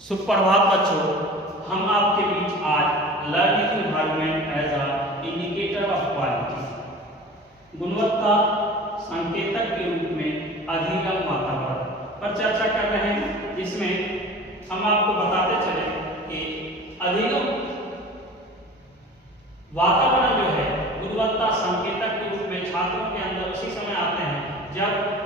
सुप्रभात बच्चों, हम आपके बीच आज learning environment as a indicator of quality गुणवत्ता संकेतक के रूप में अधिगम वातावरण पर चर्चा कर रहे हैं, जिसमें हम आपको बताते चले कि अधिगम वातावरण जो है गुणवत्ता संकेतक के रूप में छात्रों के अंदर उसी समय आते हैं जब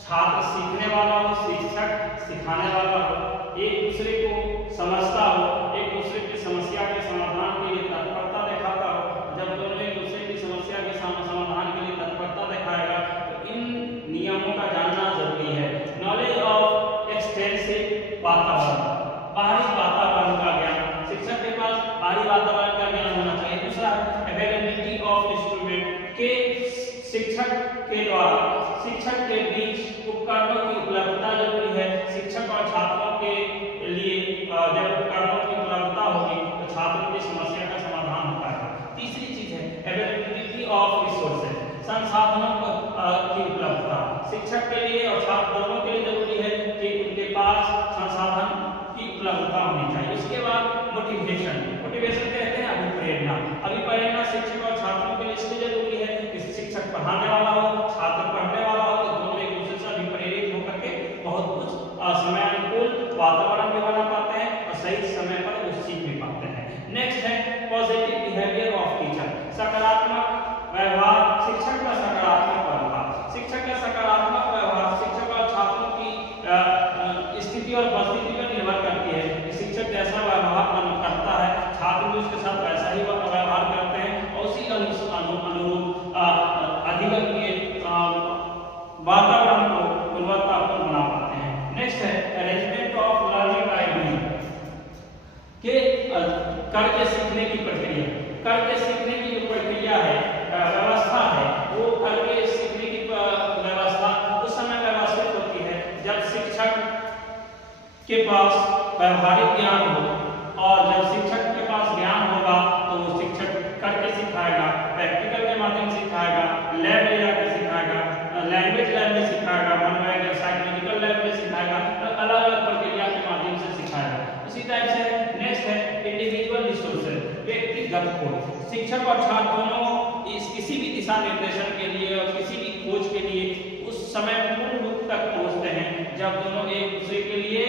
छात्र सीखने वाला हो, शिक्षक सिखाने वाला हो, एक दूसरे को समझता हो, एक दूसरे की समस्या के समाधान के लिए तत्परता दिखाता हो। जब दोनों एक दूसरे की समस्या के समाधान के लिए तत्परता दिखाएगा तो इन नियमों का जानना जरूरी है। नॉलेज ऑफ एक्सटेंसिव वातावरण, बाहरी वातावरण का ज्ञान, शिक्षक के पास बाहरी वातावरण का ज्ञान होना चाहिए। दूसरा, अवेलेबिलिटी ऑफ इंस्ट्रूमेंट के शिक्षक के द्वारा शिक्षक के बीच उपकरणों की उपलब्धता जरूरी है। शिक्षक और छात्रों के लिए जब उपकरणों की उपलब्धता होगी तो छात्रों की समस्या का समाधान हो पाएगा। तीसरी चीज है अवेलेबिलिटी ऑफ रिसोर्सेज, संसाधनों की उपलब्धता। शिक्षक के लिए और छात्र दोनों के लिए जरूरी है कि उनके पास संसाधन की उपलब्धता होनी चाहिए। उसके बाद मोटिवेशन, मोटिवेशन कहते हैं अभिप्रेरणा। अभिप्रेरणा शिक्षक और छात्रों के लिए इसलिए जरूरी है कि शिक्षक पढ़ाने वाला हो, छात्र पढ़ने वाला हो, तो दोनों एक दूसरे से अभिप्रेरित होकर के बहुत कुछ समय अनुकूल वातावरण भी बना पाते हैं और सही समय पर वो सीख भी पाते हैं। नेक्स्ट है पॉजिटिव बिहेवियर ऑफ टीचर, सकारात्मक व्यवहार, शिक्षक का सकारात्मक व्यवहार। शिक्षक का सकारात्मक व्यवहार शिक्षक और छात्रों की स्थिति और परिस्थिति पर निर्भर करती है कि शिक्षक जैसा व्यवहार करता है छात्र भी उसके साथ वैसा ही व्यवहार करते हैं और उसी अनुरूप अधिगम के वातावरण को गुणवत्तापूर्ण बना पाते हैं। नेक्स्ट है अरेंजमेंट ऑफ लर्निंग टाइमिंग के करके सीखने की प्रक्रिया। करके सीखने की जो प्रक्रिया है, व्यवस्था है, वो करके सीखने की व्यवस्था उस समय व्यवस्थित होती है जब शिक्षक के पास व्यवहारिक ज्ञान हो, और जब शिक्षक के पास ज्ञान होगा तो वो शिक्षक करके सिखाएगा, प्रैक्टिकल के माध्यम से सिखाएगा, लैब ले जाकर सिखाएगा, लैंग्वेज लैब में सिखाएगा, मनोवैज्ञानिक साइकोलॉजिकल लैब में सिखाएगा, तो अलग अलग प्रक्रिया के माध्यम से सिखाएगा। उसी टाइप से नेक्स्ट है इंडिविजुअल रिसोर्सेज, व्यक्तिगत खोज। शिक्षक और छात्र दोनों किसी भी दिशा निर्देशन के लिए और किसी भी खोज के लिए उस समय पूर्ण रूप तक पहुंचते हैं जब दोनों एक दूसरे के लिए